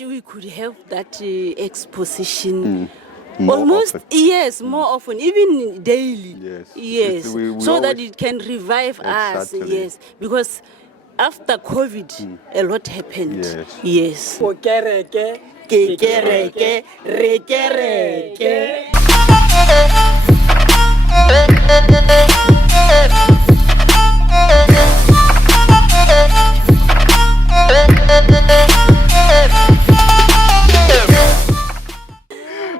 wish we could have that exposition. More Almost, often. yes, more often, even daily. Yes. Yes, We so that always- it can revive us. Exactly. Yes, because after COVID, a lot happened. Yes. Yes.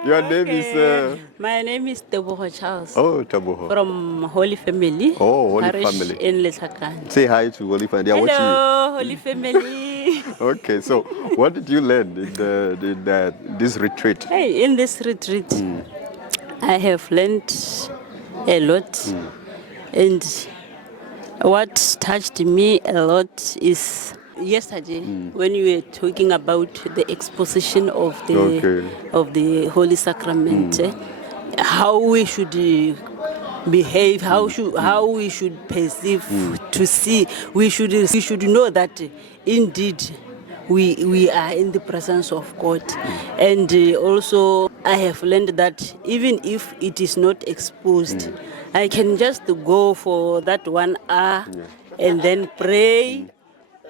Your name is... My name is Teboho Charles. Oh, Taboho. From Holy Family. Oh, Holy Parish Family. in Lesakan. Say hi to Holy Family. They are watching Hello, Holy Family. you. Okay, so what did you learn in this retreat? Hey, in this retreat, I have learned a lot, and what touched me a lot is yesterday when you were talking about the exposition of the Holy Sacrament, how we should behave, how we should perceive, to see. We should know that indeed we are in the presence of God. And also I have learned that even if it is not exposed, I can just go for that 1 hour and then pray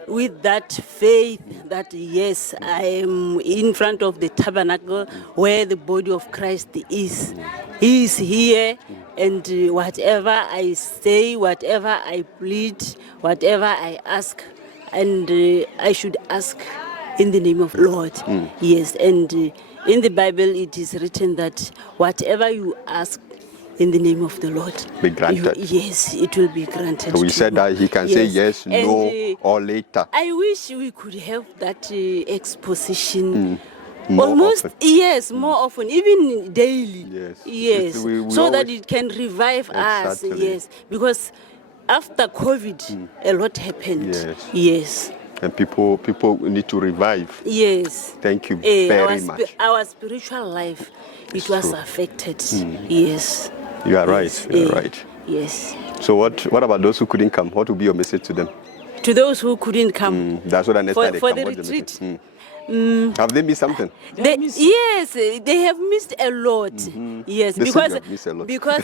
with that faith that yes, I am in front of the tabernacle where the body of Christ is. He is here, and whatever I say, whatever I plead, whatever I ask, and I should ask in the name of Lord. Yes, and in the Bible it is written that whatever you ask in the name of the Lord, Be granted. Yes, it will be granted. So we to said you. that he can say yes, And, no, or later. I wish we could have that exposition. More Almost, often. yes, more often, even daily. Yes. Yes, We so that always- it can revive us. Exactly. Yes, because after COVID, a lot happened. Yes. Yes. And people need to revive. Yes. Thank you Eh, very much. Our spiritual life, It's it was true. affected. Yes. You are Yes. right. You are Eh, right. Yes. So what about those who couldn't come? What would be your message to them? To those who couldn't come That's what I next for, time they for come. the What's retreat. message? Have they missed something? Yes, they have missed a lot. Yes, They said because you have missed a lot. because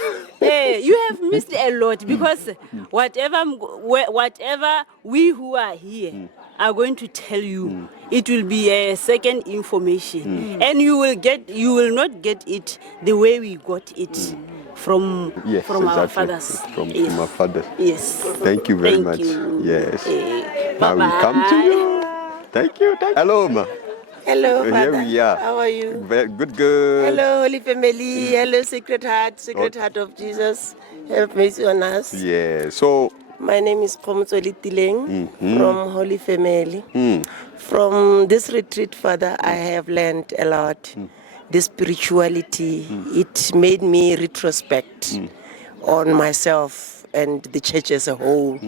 you have missed a lot because whatever we who are here are going to tell you, it will be a second information, and you will not get it the way we got it from Yes, our exactly. fathers. From Yes. our fathers. Yes. Thank you very Thank much. you. Yes. Eh, Now we come to bye-bye. you. Thank you. Hello, ma. Hello, Here Father. we are. How are you? Very good, good. Hello, Holy Family. Hello, Sacred Heart of Jesus. Have mercy on us. Yeah. So, My name is Komtsoli Tileng from Holy Family. From this retreat, Father, I have learned a lot. The spirituality, it made me retrospect on myself and the church as a whole,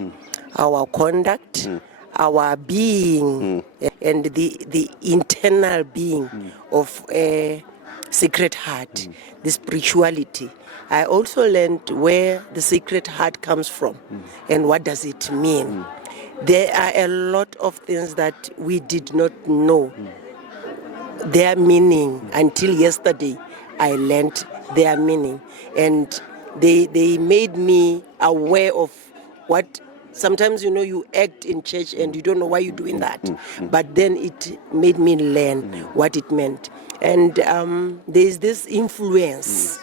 our conduct, our being, and the internal being of a Sacred Heart, the spirituality. I also learned where the Sacred Heart comes from and what does it mean. There are a lot of things that we did not know their meaning until yesterday. I learned their meaning, and they made me aware of what sometimes you act in church and you don't know why you're doing that, but then it made me learn what it meant. And there's this influence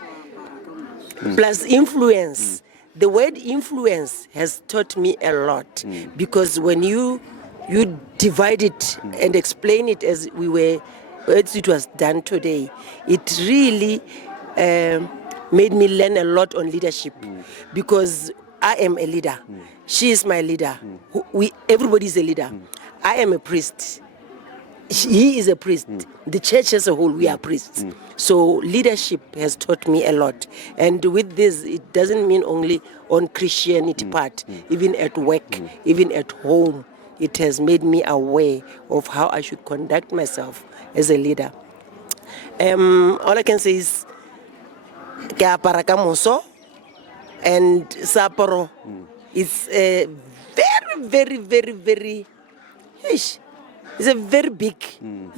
plus influence. The word influence has taught me a lot, because when you divide it and explain it as it was done today, it really made me learn a lot on leadership, because I am a leader. She is my leader. Everybody is a leader. I am a priest. He is a priest. The church as a whole, we are priests. So leadership has taught me a lot. And with this, it doesn't mean only on Christianity part, even at work, even at home. It has made me aware of how I should conduct myself as a leader. All I can say is, ke apara ka moso, and Sapporo is very, very, very, very, It's a very big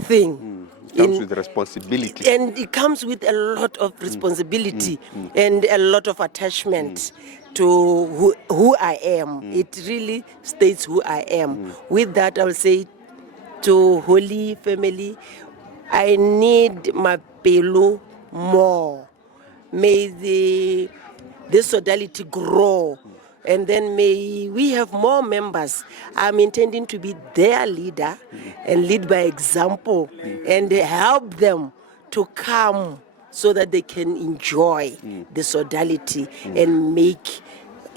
thing. It comes with responsibility. And it comes with a lot of responsibility and a lot of attachment to who I am. It really states who I am. With that, I will say to Holy Family, I need my pelo more. May this sodality grow. And then may we have more members. I'm intending to be their leader and lead by example and help them to come so that they can enjoy the sodality and make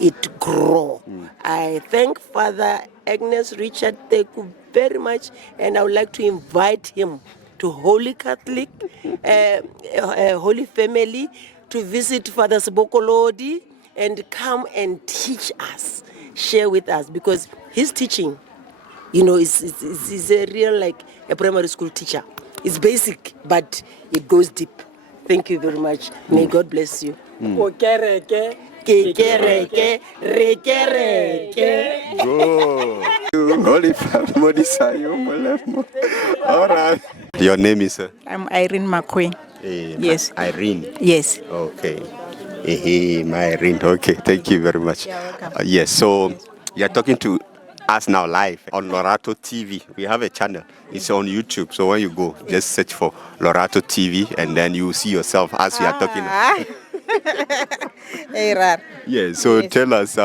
it grow. I thank Father Agnes Richard Teku very much, and I would like to invite him to Holy Catholic, Holy Family, to visit Father Sibokolodi and come and teach us, share with us, because his teaching, is a real, like a primary school teacher. It's basic, but it goes deep. Thank you very much. May God bless you. Good. Holy Family. All right. Your name is? I'm Irene McQueen. Yes. Irene. Yes. Okay. My Irene. Okay. Thank you very much. You're welcome. Yes. So you're talking to us now live on Lorato TV. We have a channel. It's on YouTube. So when you go, just search for Lorato TV, and then you see yourself as we are talking. Yeah. So tell us,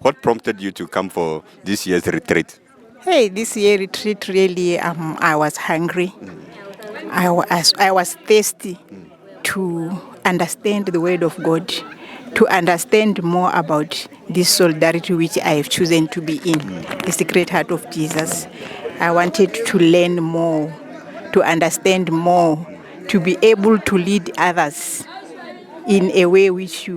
what prompted you to come for this year's retreat? Hey, this year retreat really, I was hungry. I was thirsty to understand the word of God, to understand more about this solidarity which I have chosen to be in, the Sacred Heart of Jesus. I wanted to learn more, to understand more, to be able to lead others in a way which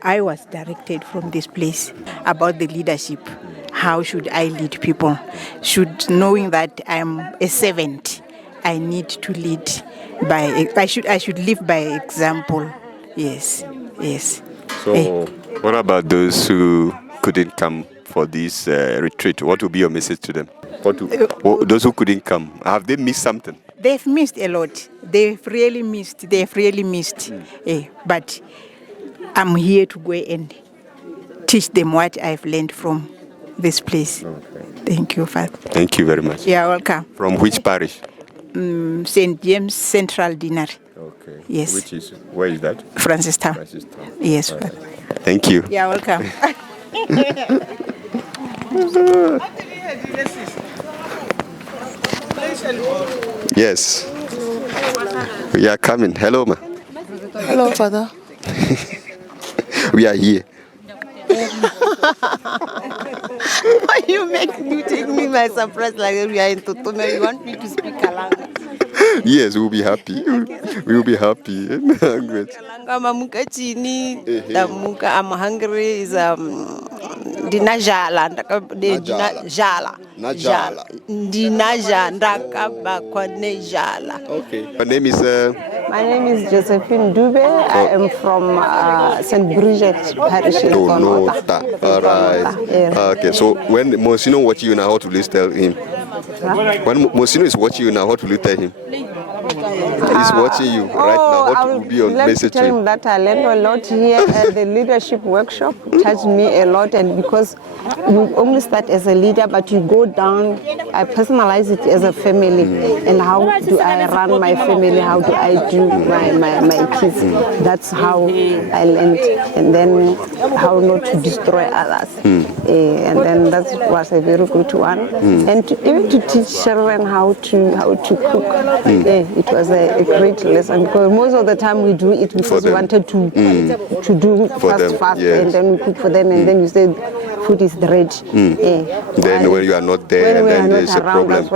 I was directed from this place about the leadership. How should I lead people? Knowing that I'm a servant, I need to lead I should live by example. Yes. So, what about those who couldn't come for this retreat? What will be your message to them? Those who couldn't come, have they missed something? They've missed a lot. They've really missed. But I'm here to go and teach them what I've learned from this place. Okay. Thank you, Father. Thank you very much. You're welcome. From which parish? St. James Central Deanery. Okay. Yes. Where is that? Francistown. Yes, Father. Thank you. You're welcome. Yes. We are coming. Hello, ma. Hello, Father. We are here. Why you take me by surprise like we are in Totono? You want me to speak Kalanga? Yes, we'll be happy. We'll be happy. Great. Kalanga chini. I'm hungry. Is dinajala. Najala. Dinaja ndakaba kwa nejala. Okay. Your name is? My name is Josephine Dube. I am from St. Bridget Parish in Konota. All right. Yes. Okay. So when Monsignor watching you now, what will you tell him? When Monsignor is watching you now, what will you tell him? He's watching you right now. What will be your message to him? Him that I learned a lot here at the leadership workshop. Touched me a lot, and because you only start as a leader, but you go down. I personalize it as a family, and how do I run my family? How do I do my kids? That's how I learned, and then how not to destroy others, and then that was a very good one, and even to teach children how to cook. It was a great lesson, because most of the time we do it because we wanted to do fast, yes. and then we cook for them, and then you say food is ready. Then when you are not there, and then there's a problem.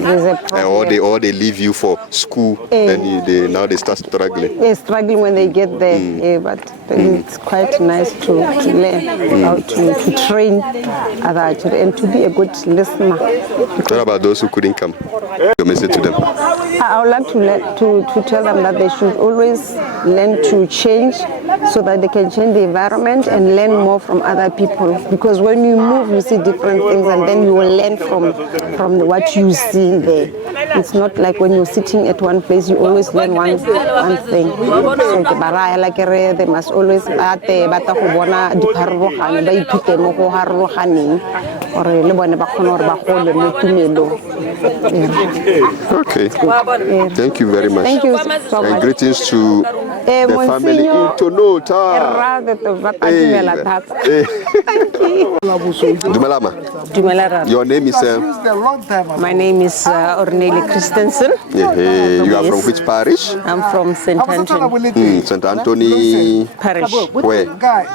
There's a problem. Or they leave you for school, then now they start struggling. They're struggling when they get there, but it's quite nice to learn how to train other children and to be a good listener. What about those who couldn't come? Your message to them? I would like to tell them that they should always learn to change so that they can change the environment and learn more from other people. Because when you move, you see different things, and then you will learn from what you see there. It's not like when you're sitting at one place, you always learn one thing. So they must always Okay. Thank you very much. Thank you so And much. greetings to the family in Tonota. Dumelama. Your name is? My name is Orneli Christensen. You are from which parish? I'm from St. Anthony St. Anthony Parish Where?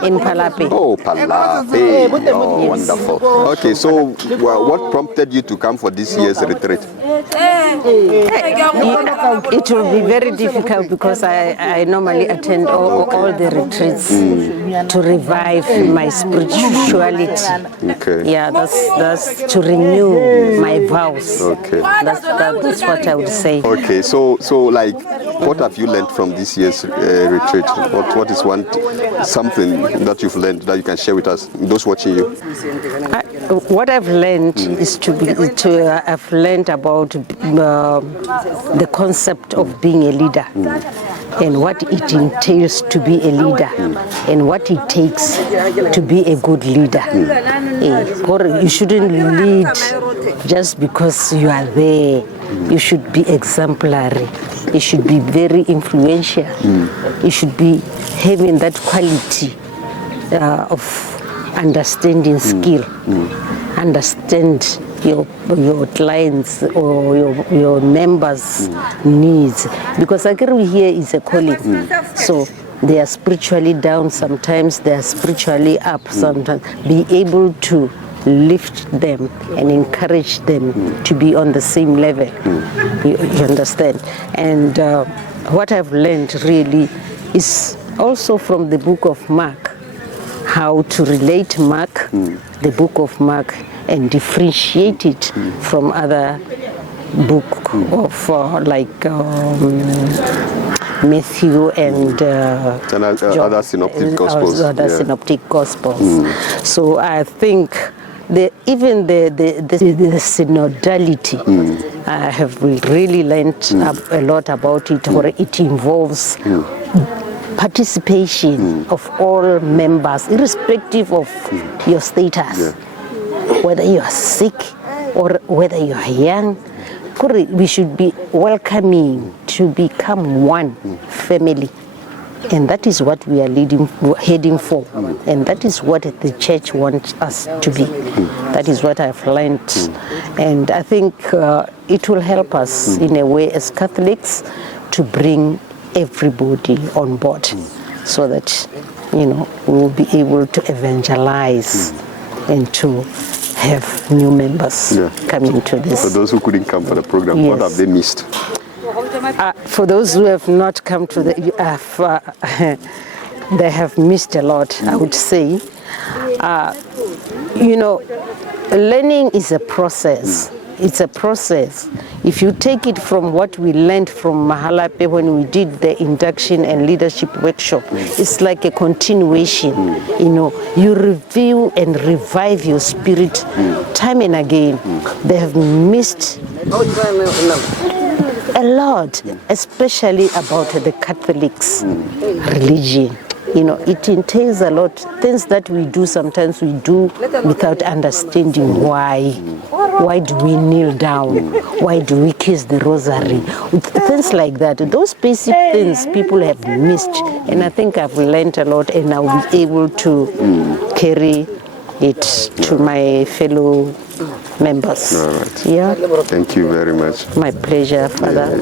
in Palape. Oh, Palape. Oh, wonderful. Okay, so what prompted you to come for this year's retreat? It will be very difficult because I normally attend all the retreats to revive my spirituality. Okay. Yeah, that's to renew my vows. Okay. That's what I would say. Okay, so like, what have you learned from this year's retreat? What is something that you've learned that you can share with us, those watching you? What I've learned is I've learned about the concept of being a leader and what it entails to be a leader and what it takes to be a good leader. You shouldn't lead just because you are there. You should be exemplary. You should be very influential. You should be having that quality of understanding skill. Understand your clients or your members' needs, because agree here is a calling. So they are spiritually down sometimes, they are spiritually up sometimes. Be able to lift them and encourage them to be on the same level. You understand? And what I've learned really is also from the book of Mark, how to relate Mark, the book of Mark, and differentiate it from other book of like Matthew and other synoptic gospels. Synoptic gospels. So I think even the synodality, I have really learned a lot about it, or it involves participation of all members, irrespective of your status, whether you are sick or whether you are young. We should be welcoming to become one family. And that is what we are heading for. And that is what the church wants us to be. That is what I've learned. And I think it will help us in a way as Catholics to bring everybody on board so that, we will be able to evangelize and to have new members coming to this. For those who couldn't come for the program, what have they missed? For those who have not come to they have missed a lot, I would say. Learning is a process. It's a process. If you take it from what we learned from Mahalape when we did the induction and leadership workshop, it's like a continuation. You review and revive your spirit time and again. They have missed a lot, especially about the Catholics' religion. It entails a lot. Things that we do, sometimes we do without understanding why. Why do we kneel down? Why do we kiss the rosary? Things like that. Those basic things people have missed. And I think I've learned a lot, and I'll be able to carry it to my fellow members. All right. Yeah. Thank you very much. My pleasure, Father.